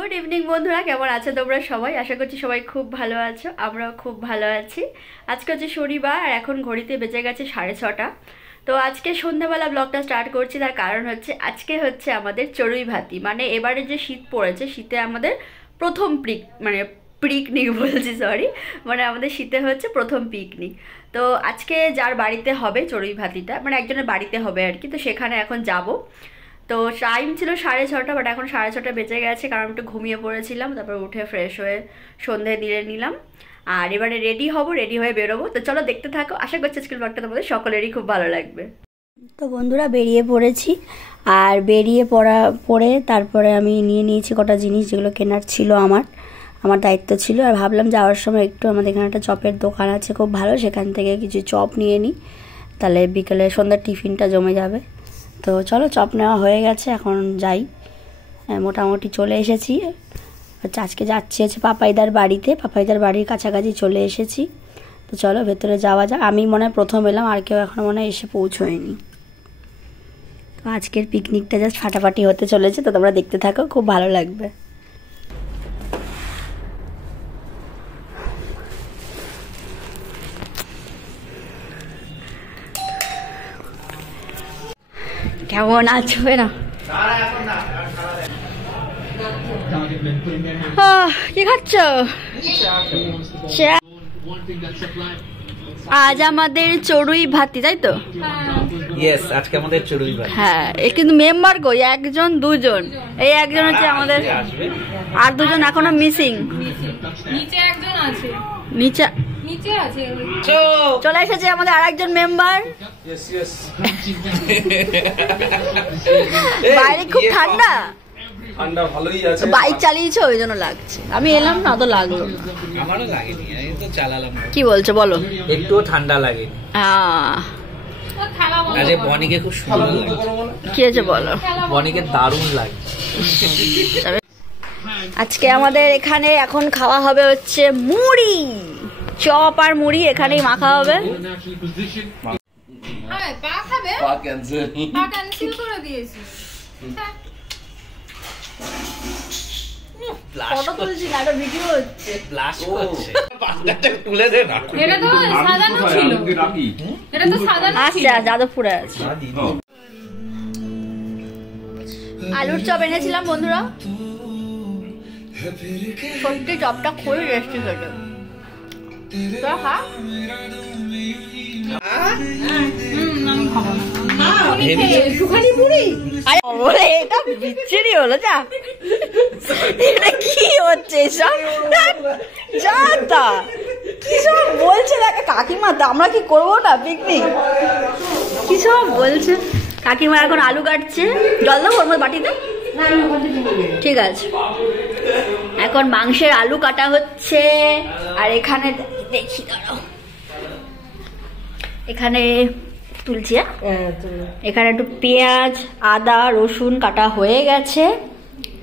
Good evening বন্ধুরা, কেমন আছো তোমরা সবাই? আশা করছি সবাই খুব ভালো আছো, আমরাও খুব ভালো আছি। আজকে হচ্ছে শনিবার আর এখন ঘড়িতে বেজে গেছে 6:30। তো আজকে সন্ধ্যাবেলা ব্লগটা স্টার্ট করছি, তার কারণ হচ্ছে আজকে হচ্ছে আমাদের চড়ুই ভাতি, মানে এবারে যে শীত পড়েছে, শীতে আমাদের প্রথম পিকনিক বলছি, সরি, মানে আমাদের শীতে হচ্ছে প্রথম পিকনিক। তো আজকে যার বাড়িতে হবে চড়ুই ভাতিটা, মানে একজনের বাড়িতে হবে আর কি, তো সেখানে এখন যাব। তো টাইম ছিল 6:30, বাট এখন 6:30 বেজে গেছে, কারণ একটু ঘুমিয়ে পড়েছিলাম। তারপর উঠে ফ্রেশ হয়ে সন্ধে দিয়ে নিলাম, আর এবারে রেডি হব, রেডি হয়ে বেরোবো। তো চলো দেখতে থাকো, আশা করছি আজকের ব্লগটা তোমাদের সকলেরই খুব ভালো লাগবে। তো বন্ধুরা বেরিয়ে পড়েছি, আর বেরিয়ে পড়ে তারপরে আমি নিয়ে নিয়েছি কটা জিনিস যেগুলো কেনার ছিল, আমার দায়িত্ব ছিল। আর ভাবলাম যাওয়ার সময় একটু আমাদের এখানে একটা চপের দোকান আছে খুব ভালো, সেখান থেকে কিছু চপ নিয়ে নিই, তাহলে বিকেলে সন্ধ্যার টিফিনটা জমে যাবে। তো চলো, চপ নেওয়া হয়ে গেছে, এখন যাই। মোটামুটি চলে এসেছি। আজকে যাচ্ছি হচ্ছে পাপাইদার বাড়িতে, পাপাইদার বাড়ির কাছাকাছি চলে এসেছি। তো চলো ভেতরে যাওয়া যাক। আমি মনে হয় প্রথম এলাম, আর কেউ এখনও মনে হয় এসে পৌঁছয়নি। তো আজকের পিকনিকটা জাস্ট ফাটাফাটি হতে চলেছে, তো তোমরা দেখতে থাকো, খুব ভালো লাগবে। কেমন আছো? না কি খাচ্ছ? আজ আমাদের চড়ুই ভাতি, তাই তো? আজকে আমাদের চড়ুই ভাতি। হ্যাঁ, কিন্তু মেম্বার কই? একজন দুজন, এই একজন হচ্ছে আমাদের, আর দুজন এখনো মিসিং। নিচে একজন আছে, নিচে আছে। চলে এসেছে আমাদের আরেকজন মেম্বার। বাইরে খুব ঠান্ডা, ভালোই আছে। বাইক চালিয়েছো ওই জন্য লাগছে, আমি এলাম না তো লাগলো না। আমারও লাগেনি, আমি তো চালালাম। কি বলছো বলো? একটুও ঠান্ডা লাগেনি। আরে বনিকে খুব সুন্দর লাগে। কি হয়েছে বলো? বনিকে দারুণ লাগে। আজকে আমাদের এখানে এখন খাওয়া হবে হচ্ছে মুড়ি, চপ আর মুড়ি এখানেই মাখা হবে। যাদবপুরে আছে। আলুর চপ এনেছিলাম বন্ধুরা, সত্যি চপটা খুবই টেস্টি খেতে। এটা বিচ্ছিরি হলো, যা এটা কি হচ্ছে এসব? যা তা কি সব বলছে দেখে কাকিমা, আমরা কি করবো না পিকনিক? কি সব বলছে কাকিমা। এখন আলু কাটছে, জল দাও ওর মধ্যে বাটিতে, ঠিক আছে। এখন মাংসের আলু কাটা হচ্ছে, আর এখানে দেখি, দাঁড়াও, এখানে তুলছি, এখানে একটু পেঁয়াজ আদা রসুন কাটা হয়ে গেছে।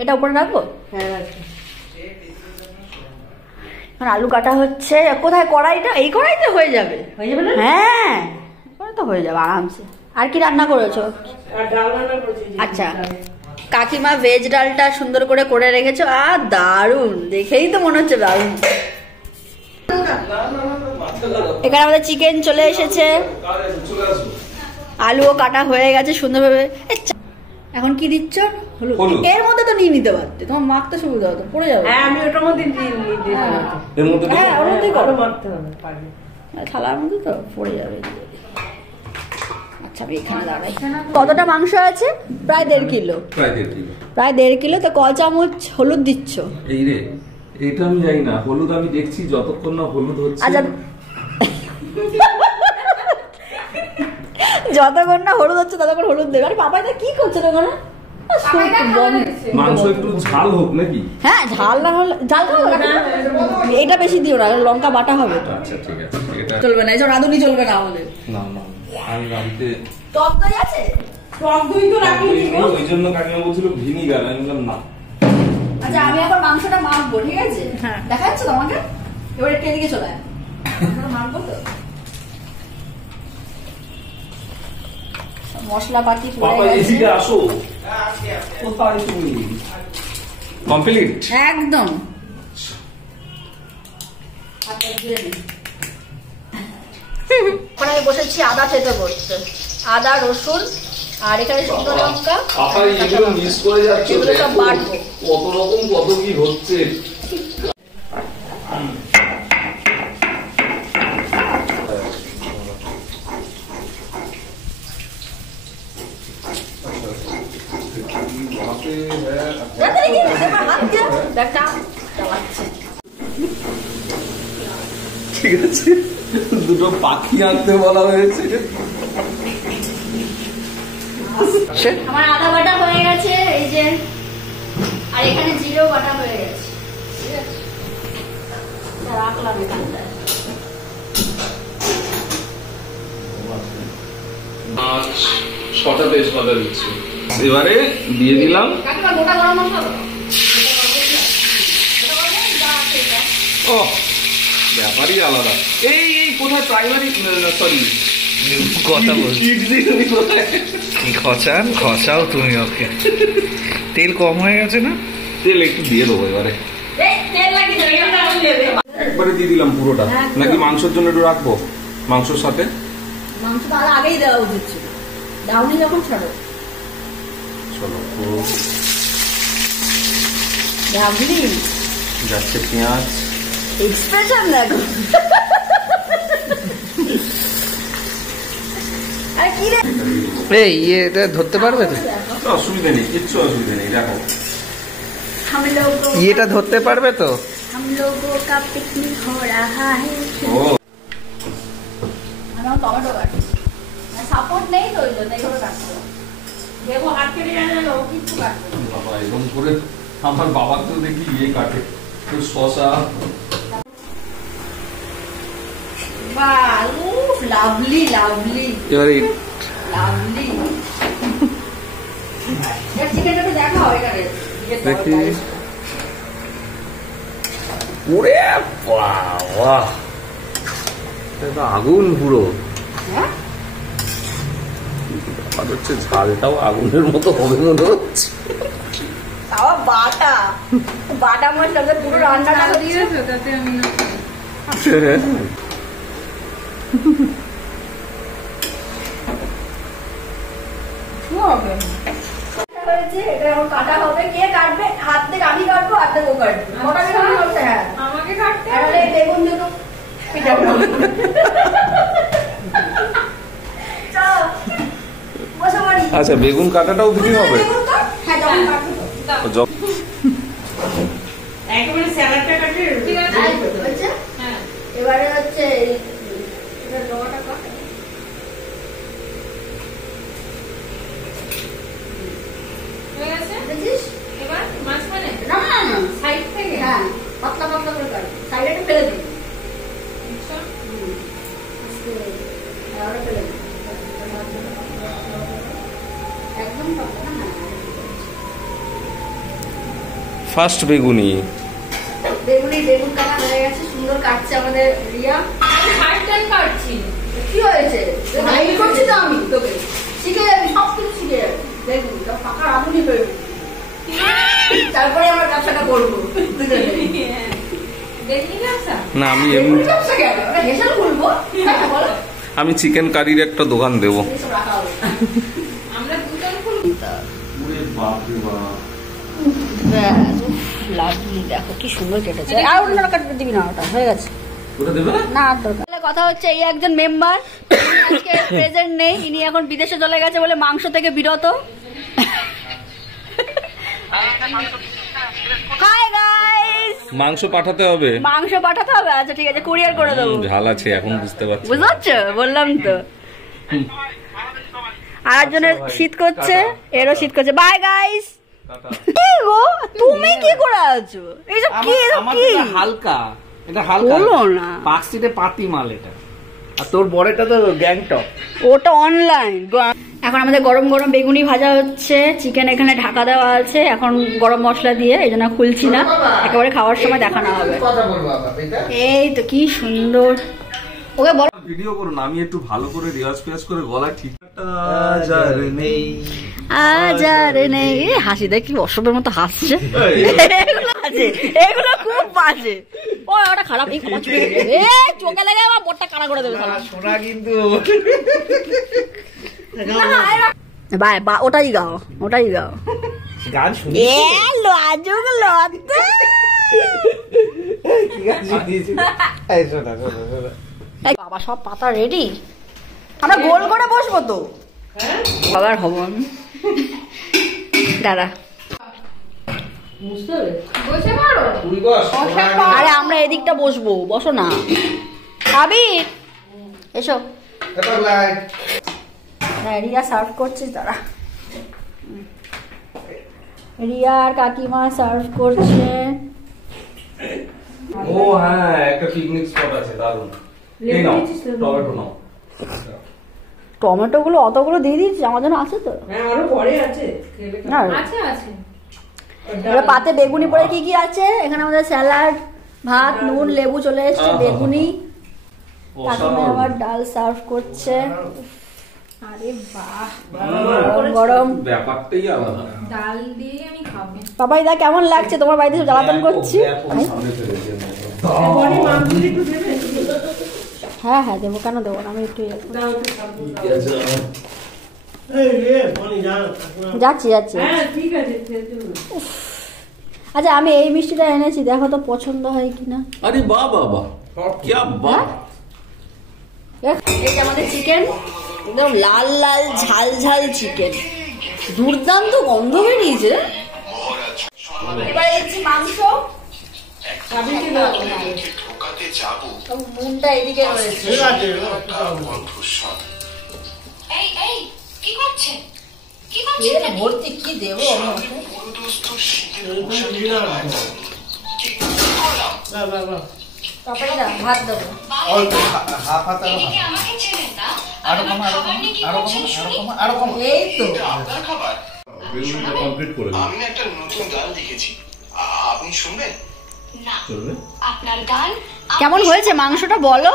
এটা উপরে রাখবো, এখন আলু কাটা হচ্ছে। কোথায় কড়াইটা? এই কড়াইতে হয়ে যাবে, হ্যাঁ তো হয়ে যাবে আরামসে। আর কি রান্না করেছো? আচ্ছা, কাকিমা ভেজ ডালটা সুন্দর করে রেখেছো, আর দারুন, দেখেই তো মনে হচ্ছে দারুন। এখানে আমাদের চিকেন চলে এসেছে, আলুও কাটা হয়ে গেছে সুন্দরভাবে। এখন কি দিচ্ছ? হলুদ। এর মধ্যে তো নিয়ে নিতে পারতে, তোমার মাখতে সুবিধা হতো, পড়ে যাবে। হ্যাঁ, আমি ওটার মধ্যে থালার মধ্যে তো পড়ে যাবে। আচ্ছা, আমি এখানে দাঁড়াই। কতটা মাংস আছে? প্রায় 1.5 কিলো। প্রায় 1.5 কিলো। তো ক চামচ হলুদ দিচ্ছ? এই রে, এটা আমি জানি না। হলুদ আমি দেখছি, যতক্ষণ না হলুদ হচ্ছে। আচ্ছা, যতক্ষণ না হলুদ হচ্ছে ততক্ষণ হলুদ দেবে। আরে পাপাইদা কি করছে তখন? মাংস একটু ঝাল হোক নাকি? হ্যাঁ, ঝাল না হলে ঝাল খাবো না, এটা বেশি দিও না, লঙ্কা বাটা হবে। আচ্ছা ঠিক আছে, এটা চলবে না, এসব রাঁধুনি চলবে না আমাদের। না না, আমি বাড়িতে টক দই আছে, টক দই তো রাখিনি, ওই জন্য কাকিমা বলছিল ভিনিগার, আমি বললাম না। আচ্ছা, আমি এখন মাংসটা মাখবো, ঠিক আছে? হ্যাঁ, দেখাচ্ছ তোমাকে। এবার একটু এদিকে চলে আয়, মাখবো তো। মশলাপাতি পড়ে গেছে। আসো, কোথায় তুমি? কমপ্লিট একদম। আমি বসেছি আদা থেতো করতে, আদা রসুন আর এখানে শুকনো লঙ্কা। আপা এগুলো মিস করে যাচ্ছে, এগুলো সব বাটবো। কত রকম কত কি হচ্ছে। ঠিক আছে, দুটো পাখি আনতে বলা হয়েছে। আমার আদা বাটা হয়ে গেছে এই যে, আর এখানে জিরেও বাটা হয়ে গেছে। ঠিক আছে, রাখলাম এখানটায়। মাছ ছটা তেজপাতা দিচ্ছি, এবারে দিয়ে দিলাম। গোটা গরম মশলা ও ব্যাপারই আলাদা। এই এই কোথায় প্রাইমারি, সরি কথা বলছি ইডলি কোথায়? খসাও তুমি ওকে। তেল কম হয়ে গেছে না? তেল একটু দিয়ে দেবো এবারে, একবারে দিয়ে দিলাম পুরোটা। নাকি মাংসের জন্য একটু রাখবো? মাংসের সাথে মাংস তো আর আগেই দেওয়া উচিত ছিল, দাউনি যখন ছাড়ো। চলো পুরো দাউনি যাচ্ছে পেঁয়াজ। এক্সপ্রেশন দেখো। আরে কি রে, এই ইয়েটা ধরতে পারবে তো? অসুবিধা নেই, কিচ্ছু অসুবিধা নেই। দেখো हम लोग ইয়েটা ধরতে পারবে তো? हम लोगों का पिकनिक हो रहा है। ও আমরা টমেটো কাটছি, সাপোর্ট নেই তো ওই জন্য এইভাবে কাটছি। দেখো হাত কেটে যায় না, ও কিছু কাটবে না। বাবা এরকম করে আমার বাবাকেও দেখি ইয়ে কাটে, শশা। বাহ, উফ, লাভলি লাভলি এবারে লাভলি। এর চিকেনটা তো দেখা হবে এখানে। দেখি। ওরে বাবা, এটা আগুন পুরো। হ্যাঁ, আর হচ্ছে ঝালটাও আগুনের মতো হবে মনে হচ্ছে। তাও বাটা বাটা মশলা পুরো রান্নাটা চাল হচ্ছে। দিয়েছো তাতে আমি না হয়েছে, এটা এখন কাটা হবে। কে কাটবে? হাত থেকে আমি কাটবো, হাত থেকে ও কাটবে। মোটা বেগুন হচ্ছে, হ্যাঁ। আমাকে কাটতে আর এই বেগুন দুটো পিটাবো। চলো, বসে পড়ি। আচ্ছা বেগুন কাটাটাও দিতে হবে? বেগুন কাট। হ্যাঁ, যখন কাটবো তো। একেবারে স্যালাডটা কাটে। ঠিক আছে, এই তো, হচ্ছে? হ্যাঁ এবারে হচ্ছে এটা ডগাটা কাট। হয়ে গেছে। বুঝেছিস? এবার মাঝখানে না না না, সাইড থেকে। হ্যাঁ, পাতলা পাতলা করে কাট। সাইডে একটু ফেলে দিই। আচ্ছা, আস্তে, আরে ফেলে দিই। একদম পাতলা না। ফার্স্ট বেগুনি। বেগুন কাটা হয়ে গেছে, সুন্দর কাটছে আমাদের রিয়া। আমি ফার্স্ট টাইম কাটছি। কি হয়েছে? গাইড করছি তো আমি তোকে, শিখে যাবি, সব কিছু শিখে যাবি। দেখবি তো পাকা রাঁধুনি করবি, তারপরে আমরা ব্যবসাটা করবো। দেখলি ব্যবসা? না আমি বেগুনি ব্যবসা কেন? আমরা হেসেল খুলবো। হ্যাঁ, বলো। আমি চিকেন কারির একটা দোকান দেবো। এসব রাখা হবে। আমরা দুজন খুলবো। লাভলি, দেখো কি সুন্দর কেটেছে। আর অন্য কাটতে দিবি না, ওটা হয়ে গেছে। ওটা দেবে না? না, দরকার। কথা হচ্ছে এই একজন মেম্বার আজকে প্রেজেন্ট নেই, ইনি এখন বিদেশে চলে গেছে বলে মাংস থেকে বিরত। হাই গাইস, মাংস পাঠাতে হবে। মাংস পাঠাতে হবে? আচ্ছা ঠিক আছে, কুরিয়ার করে দেবো। ঝাল আছে এখন বুঝতে পারছি। বুঝতে পারছো? বললাম তো। আর একজনের শীত করছে, এরও শীত করছে। Bye guys. কি গো, তুমি কি করে আছো? এইসব কি, এসব কি? হালকা, এটা হালকা বলো না। পার্কস্ট্রিটে পাতি মাল এটা। আর তোর বড়টা তো গ্যাংটক। ওটা অনলাইন। এখন আমাদের গরম গরম বেগুনি ভাজা হচ্ছে, চিকেন এখানে ঢাকা দেওয়া আছে এখন গরম মশলা দিয়ে, এই জন্য খুলছি না, একেবারে খাওয়ার সময় দেখানো হবে। এই তো কি সুন্দর। ওকে বলো ভিডিও করুন, আমি একটু ভালো করে রিয়াজ ফিয়াজ করে গলা ঠিক আজ আর নেই। এ হাসি দেখি অসবের মতো হাসছে। এগুলো আছে, এগুলো খুব বাজে। ও ওটা খারাপ, এই ক্ষমা চুপে গেছে। এ চোখে লেগে আমার বোটটা কানা করে দেবে শালা। শোনা কিন্তু ওটাই গাও, ওটাই গাও। গান শুনি এ লাজুক লজ্জা। কি গান শুনিয়েছি? এই শোনা শোনা শোনা। এই বাবা সব পাতা রেডি, আমরা গোল করে বসবো তো। বাবার হব আমি। দাঁড়া, বসে পড়ো। তুই বস। আরে আমরা এদিকটা বসবো, বসো না। আবির এসো। হ্যাঁ রিয়া সার্ভ করছিস, দাঁড়া। রিয়া আর কাকিমা সার্ভ করছে। ও হ্যাঁ, একটা পিকনিক স্পট আছে দারুণ। এই নাও টমেটো নাও। টমেটো গুলো অতগুলো দিয়ে দিচ্ছি, আমার জন্য আছে তো? হ্যাঁ আরো পরে আছে না আছে আছে। এবার পাতে বেগুনি পরে কি কি আছে এখানে? আমাদের স্যালাড, ভাত, নুন, লেবু চলে এসছে, বেগুনি। কাকিমা আবার ডাল সার্ভ করছে। আরে বাহ, গরম গরম। ব্যাপারটাই আলাদা। ডাল দিয়ে আমি খাবো। বাবাই দা কেমন লাগছে? তোমার বাড়িতে সব জ্বালাতন করছি। পরে মামগুলি একটু দেবে হ্যাঁ হ্যাঁ দেবো, কেন দেবো না, আমি একটু দাও এই রে পানি যাও। যাচ্ছি যাচ্ছি। হ্যাঁ ঠিক আছে খেতে হবে। আচ্ছা আমি এই মিষ্টিটা এনেছি, দেখো তো পছন্দ হয় কিনা। আরে বাহ বাহ বাহ, क्या बात। এই যে আমাদের চিকেন, একদম লাল লাল ঝাল ঝাল চিকেন, দুর্দান্ত গন্ধ বেরিয়েছে। এবারে দিচ্ছি মাংস। নুনটা এদিকে রয়েছে। ঠিক আছে এই এই কি করছেন কি এর ভর্তি কি দেবো আমি ওকে? তারপরে না ভাত দেবো। অল্প হাফ হাতা এদিকে আমাকে চেনেন না আরো আমার কম আরো খাবার কম নিয়ে কি আরো করছেন কম শুনি আরো কম। এই তো আপনার খাবার বেলুনটা কমপ্লিট করে দিন। আমি না একটা নতুন গান লিখেছি, আপনি শুনবেন? না চলবে? আপনার গান কেমন হয়েছে মাংসটা বলো?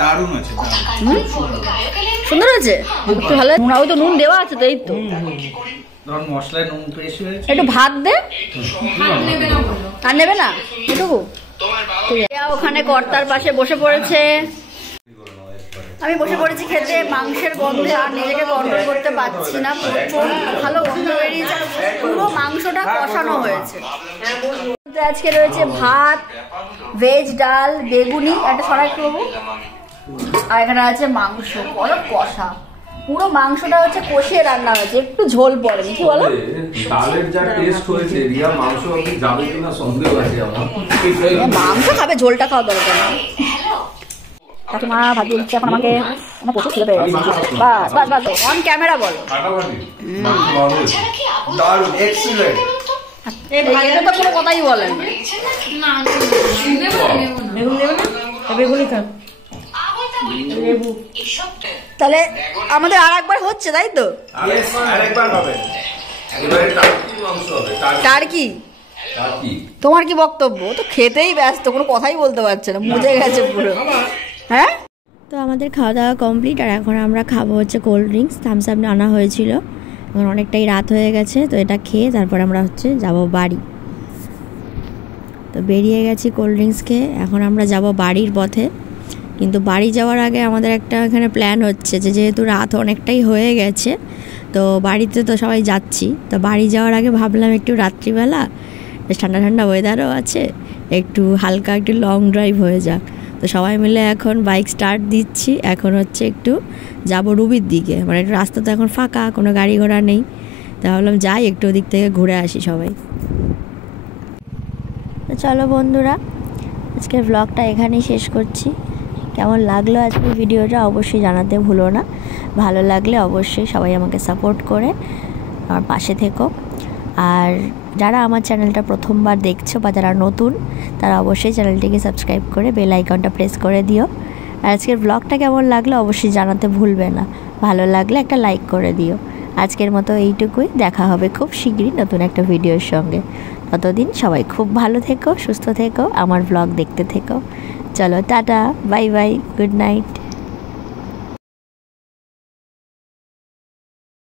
দারুণ আছে। কোথাকার কোন বড় গায়ক এলেন সুন্দর হয়েছে, একটু ভালো। ওই তো নুন দেওয়া আছে তো, এই তো। ধর মশলায় নুন বেশি হয়েছে। একটু ভাত দে। ভাত নেবে না বললো। আর নেবে না এটুকু? ওখানে কর্তার পাশে বসে পড়েছে, আমি বসে পড়েছি খেতে। মাংসের গন্ধে আর নিজেকে কন্ট্রোল করতে পারছি না, প্রচুর ভালো গন্ধ বেরিয়েছে। পুরো মাংসটা কষানো হয়েছে। আজকে রয়েছে ভাত, ভেজ ডাল, বেগুনি, একটা সরাই করবো, আর এখানে আছে মাংস। বলো কষা, পুরো মাংসটা হচ্ছে কষিয়ে রান্না হয়েছে, একটু ঝোল পড়েনি। কি বলো? ডালের যা টেস্ট হয়েছে, রিয়া মাংস আপনি যাবে কিনা সন্দেহ আছে আমার। মাংস খাবে, ঝোলটা খাওয়া দরকার না। কাকিমা ভাত দিচ্ছে এখন আমাকে, আমার প্রচুর খিদে পেয়ে গেছে। বাস বাস বাস, অন ক্যামেরা বলো। ফাটাফাটি মাংস ভালো হয়েছে। ছাড়া কি আবুল দারুণ এক্সিলেন্ট। এটা তো কোনো কথাই বলেন না। পেয়েছেন নাকি না নেবো না, নেবো না। বেগুন দেবে না বেগুনি খান আবুল তা বলি তো লেবু এসব তো তাহলে আমাদের আর একবার হচ্ছে, তাই তো? আরেকবার হবে। এবারে টার্কি মাংস হবে। কার কি? টার্কি। তোমার কি বক্তব্য? ও তো খেতেই ব্যস্ত, কোনো কথাই বলতে পারছে না, মুজে গেছে পুরো। হ্যাঁ, তো আমাদের খাওয়া দাওয়া কমপ্লিট, আর এখন আমরা খাবো হচ্ছে কোল্ড ড্রিঙ্কস। থামস আপ আনা হয়েছিল, এখন অনেকটাই রাত হয়ে গেছে, তো এটা খেয়ে তারপর আমরা হচ্ছে যাব বাড়ি। তো বেরিয়ে গেছি কোল্ড ড্রিঙ্কস খেয়ে, এখন আমরা যাব বাড়ির পথে। কিন্তু বাড়ি যাওয়ার আগে আমাদের একটা এখানে প্ল্যান হচ্ছে যে যেহেতু রাত অনেকটাই হয়ে গেছে, তো বাড়িতে তো সবাই যাচ্ছি, তো বাড়ি যাওয়ার আগে ভাবলাম একটু রাত্রিবেলা, বেশ ঠান্ডা ঠান্ডা ওয়েদারও আছে, একটু হালকা একটু লং ড্রাইভ হয়ে যাক। তো সবাই মিলে এখন বাইক স্টার্ট দিচ্ছি। এখন হচ্ছে একটু যাব রুবির দিকে, মানে একটু রাস্তা তো এখন ফাঁকা, কোনো গাড়ি ঘোড়া নেই, তা ভাবলাম যাই একটু ওদিক থেকে ঘুরে আসি সবাই। তো চলো বন্ধুরা, আজকের ব্লগটা এখানেই শেষ করছি। কেমন লাগলো আজকের ভিডিওটা অবশ্যই জানাতে ভুলো না। ভালো লাগলে অবশ্যই সবাই আমাকে সাপোর্ট করে আমার পাশে থেকো। আর যারা আমার চ্যানেলটা প্রথমবার দেখছো বা যারা নতুন, তারা অবশ্যই চ্যানেলটিকে সাবস্ক্রাইব করে বেল আইকনটা প্রেস করে দিও। আর আজকের ব্লগটা কেমন লাগলো অবশ্যই জানাতে ভুলবে না। ভালো লাগলে একটা লাইক করে দিও। আজকের মতো এইটুকুই, দেখা হবে খুব শীঘ্রই নতুন একটা ভিডিওর সঙ্গে। ততদিন সবাই খুব ভালো থেকো, সুস্থ থেকো, আমার ব্লগ দেখতে থেকো। চলো tata, bye bye, good night.